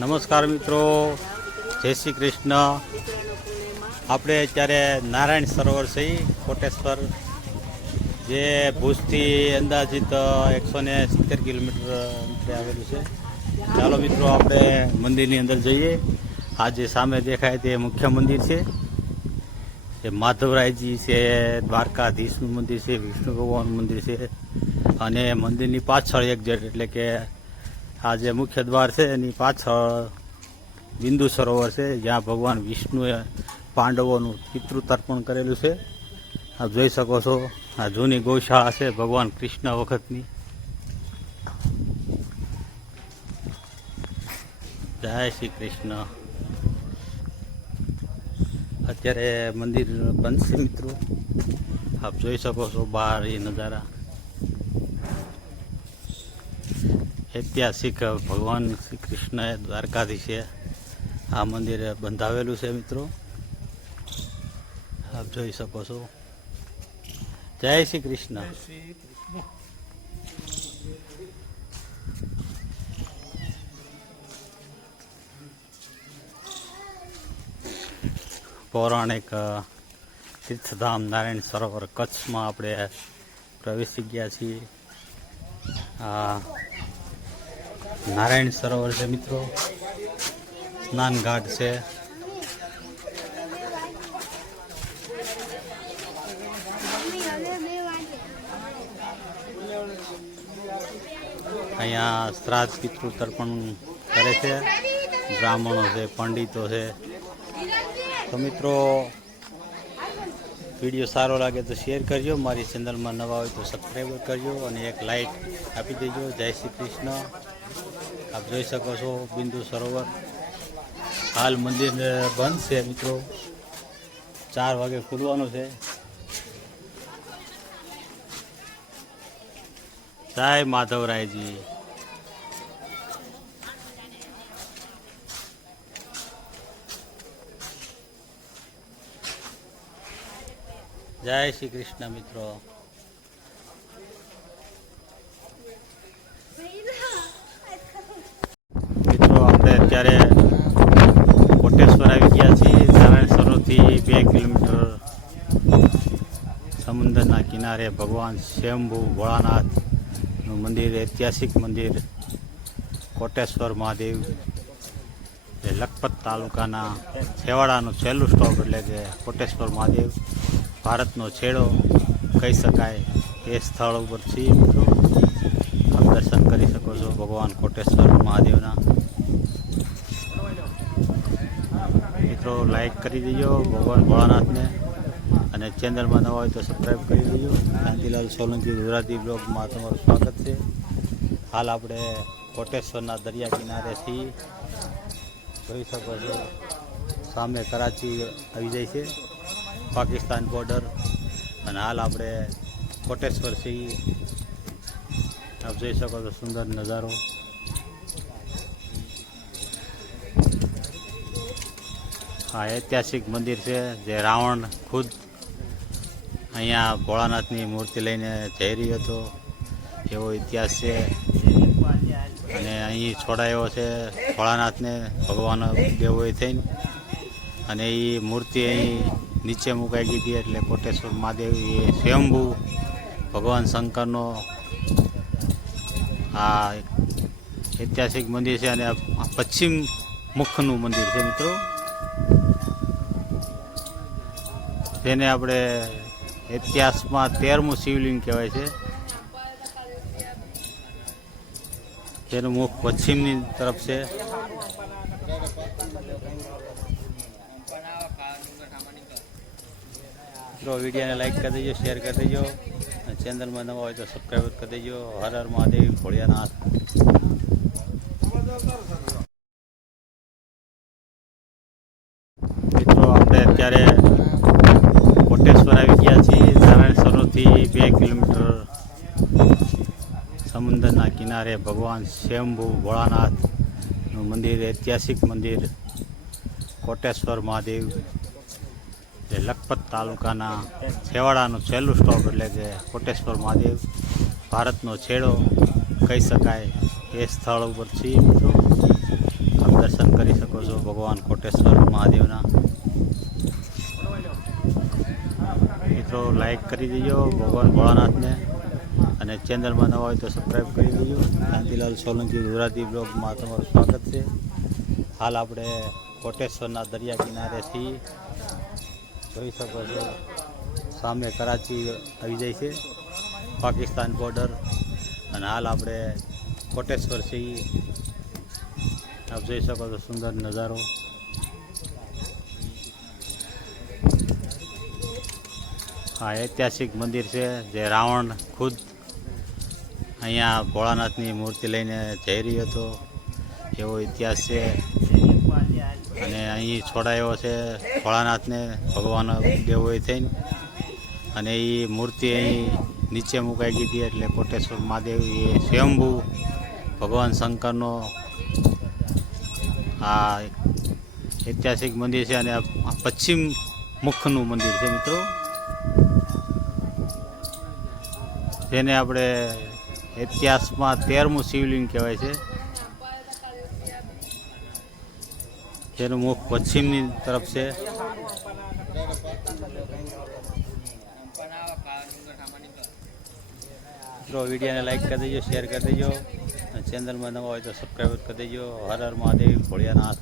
નમસ્કાર મિત્રો. જય શ્રી કૃષ્ણ. આપણે અત્યારે નારાયણ સરોવર છે, કોટેશ્વર, જે ભુજથી અંદાજિત એકસો ને સિત્તેર કિલોમીટર અંતરે આવેલું છે. ચાલો મિત્રો, આપણે મંદિરની અંદર જઈએ. આ જે સામે દેખાય તે મુખ્ય મંદિર છે. જે માધવરાયજી છે, દ્વારકાધીશનું મંદિર છે, વિષ્ણુ ભગવાનનું મંદિર છે. અને મંદિરની પાછળ એક જેટ એટલે કે આ જે મુખ્ય દ્વાર છે, એની પાછળ બિંદુ સરોવર છે, જ્યાં ભગવાન વિષ્ણુએ પાંડવોનું પિતૃ તર્પણ કરેલું છે. આપ જોઈ શકો છો, આ જૂની ગૌશાળા છે ભગવાન કૃષ્ણ વખતની. જય શ્રી કૃષ્ણ. અત્યારે મંદિર બંધ મિત્રો. આપ જોઈ શકો છો બહાર એ નજારા. ઐતિહાસિક ભગવાન શ્રી કૃષ્ણએ દ્વારકાધીશે આ મંદિર બંધાવેલું છે મિત્રો. આપ જોઈ શકો છો. જય શ્રી કૃષ્ણ. પૌરાણિક તીર્થધામ નારાયણ સરોવર કચ્છમાં આપણે પ્રવેશી ગયા છીએ. આ નારાયણ સરોવર છે મિત્રો. સ્નાન ઘાટ છે. અહીંયા શ્રાદ્ધ પિતૃ તર્પણ કરે છે. બ્રાહ્મણો છે, પંડિતો છે. તો મિત્રો, વીડિયો સારો લાગે તો શેર કરજો. મારી ચેનલમાં નવા હોય તો સબસ્ક્રાઈબ કરજો અને એક લાઇક આપી દેજો. જય શ્રી કૃષ્ણ. આપ જોઈ શકો છો બિંદુ સરોવર. હાલ મંદિર બંધ છે મિત્રો. ચાર વાગે ખુલવાનું છે. જય માધવરાયજી. જય શ્રી કૃષ્ણ મિત્રો આપણે અત્યારે કોટેશ્વર આવી ગયા છીએ. નારાયણ સરોવરથી બે કિલોમીટર સમુદ્રના કિનારે ભગવાન સ્વયંભૂ ભોળાનાથનું મંદિર, ઐતિહાસિક મંદિર, કોટેશ્વર મહાદેવ એ લખપત તાલુકાના છેવાડાનું છેલ્લું સ્ટોપ એટલે કે કોટેશ્વર મહાદેવ. ભારતનો છેડો કહી શકાય એ સ્થળ ઉપર છીએ દર્શન કરી શકો છો ભગવાન કોટેશ્વર મહાદેવના. મિત્રો લાઈક કરી દેજો ભગવાન ભોળાનાથને. અને ચેનલમાં નવા હોય તો સબસ્ક્રાઈબ કરી દેજો. કાંતિલાલ સોલંકી ગુજરાતી બ્લોગમાં તમારું સ્વાગત છે. હાલ આપણે કોટેશ્વરના દરિયા કિનારેથી જોઈ શકો છો, સામે કરાચી આવી જાય છે, પાકિસ્તાન બોર્ડર અને હાલ આપણે કોટેશ્વર છીએ આપ જોઈ શકો છો સુંદર નજારો. આ ઐતિહાસિક મંદિર છે જે રાવણ ખુદ અહીંયા ભોળાનાથની મૂર્તિ લઈને જઈ રહ્યો હતો. એવો ઇતિહાસ છે. અને અહીં છોડાયો છે ભોળાનાથને, ભગવાન દેવોએ થઈને. અને એ મૂર્તિ અહીં નીચે મુકાઈ દીધી એટલે કોટેશ્વર મહાદેવ એ સ્વયંભૂ ભગવાન શંકરનો આ ઐતિહાસિક મંદિર છે અને પશ્ચિમ મુખનું મંદિર છે મિત્રો. જેને આપણે ઇતિહાસમાં તેરમું શિવલિંગ કહેવાય છે. જેનું મુખ પશ્ચિમની તરફ છે. મિત્રો, વિડીયોને લાઈક કરી દેજો શેર કરી દેજો. ચેનલમાં નવા હોય તો સબસ્ક્રાઈબ કરી દેજો. હર હર મહાદેવ, ભોળિયાનાથ. મિત્રો, આપણે અત્યારે આવી ગયા છીએ નારાયણ સરોવરથી બે કિલોમીટર સમુદ્રના કિનારે ભગવાન સ્વયંભૂ ભોળાનાથનું મંદિર, ઐતિહાસિક મંદિર, કોટેશ્વર મહાદેવ, જે લખપત તાલુકાના છેવાડાનું છેલ્લું સ્ટોપ એટલે કે કોટેશ્વર મહાદેવ, ભારતનો છેડો કહી શકાય એ સ્થળ ઉપર છીએ મિત્રો. દર્શન કરી શકો છો ભગવાન કોટેશ્વર મહાદેવના. મિત્રો લાઈક કરી દેજો, ભગવાન ભોળાનાથને. અને ચેનલમાં નવા હોય તો સબસ્ક્રાઈબ કરી દેજો. કાંતિલાલ સોલંકી ગુજરાતી બ્લોગમાં તમારું સ્વાગત છે. હાલ આપણે કોટેશ્વરના દરિયા કિનારે છીએ. જોઈ શકો છો, સામે કરાચી આવી જાય છે, પાકિસ્તાન બોર્ડર અને હાલ આપણે કોટેશ્વર છીએ. આપ જોઈ શકો છો સુંદર નજારો. આ ઐતિહાસિક મંદિર છે, જે રાવણ ખુદ અહીંયા ભોળાનાથની મૂર્તિ લઈને જઈ રહ્યો હતો. એવો ઇતિહાસ છે. અને અહીં છોડાયો છે ભોળાનાથને, ભગવાન દેવોએ થઈને. અને એ મૂર્તિ અહીં નીચે મુકાઈ દીધી એટલે કોટેશ્વર મહાદેવ એ સ્વયંભૂ ભગવાન શંકરનો આ ઐતિહાસિક મંદિર છે અને પશ્ચિમ મુખનું મંદિર છે મિત્રો. જેને આપણે ઇતિહાસમાં તેરમું શિવલિંગ કહેવાય છે. જેનું મુખ પશ્ચિમની તરફ છે. મિત્રો, વિડીયોને લાઈક કરી દેજો શેર કરી દેજો. ચેનલમાં નવા હોય તો સબસ્ક્રાઈબ કરી દેજો. હર હર મહાદેવ, ભોળિયાનાથ.